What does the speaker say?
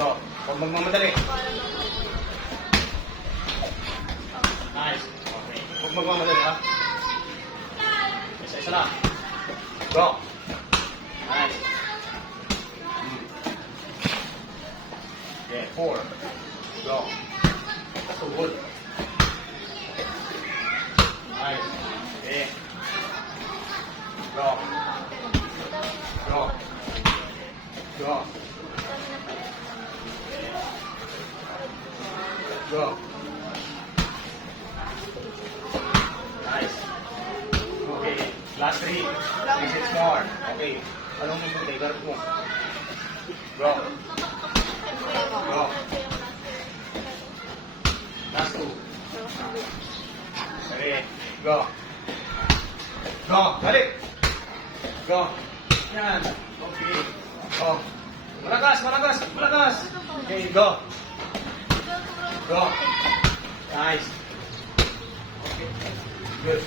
Go. Huwag magmamadali. Nice. Okay. Huwag magmamadali, ha? Isa lang. Go. Nice. Okay, 4. Go. That's a wood. Nice. Okay. Go. Go. Go. Go. Nice. Okay. Last 3. 3 sets more. Okay. Anong mabuti? Garap mo. Go. Go. Last 2. Okay. Go. Go. Balik. Go. Yan. Okay. Go. Malakas, malakas, malakas. Okay, go. Go. Nice. Okay. Good.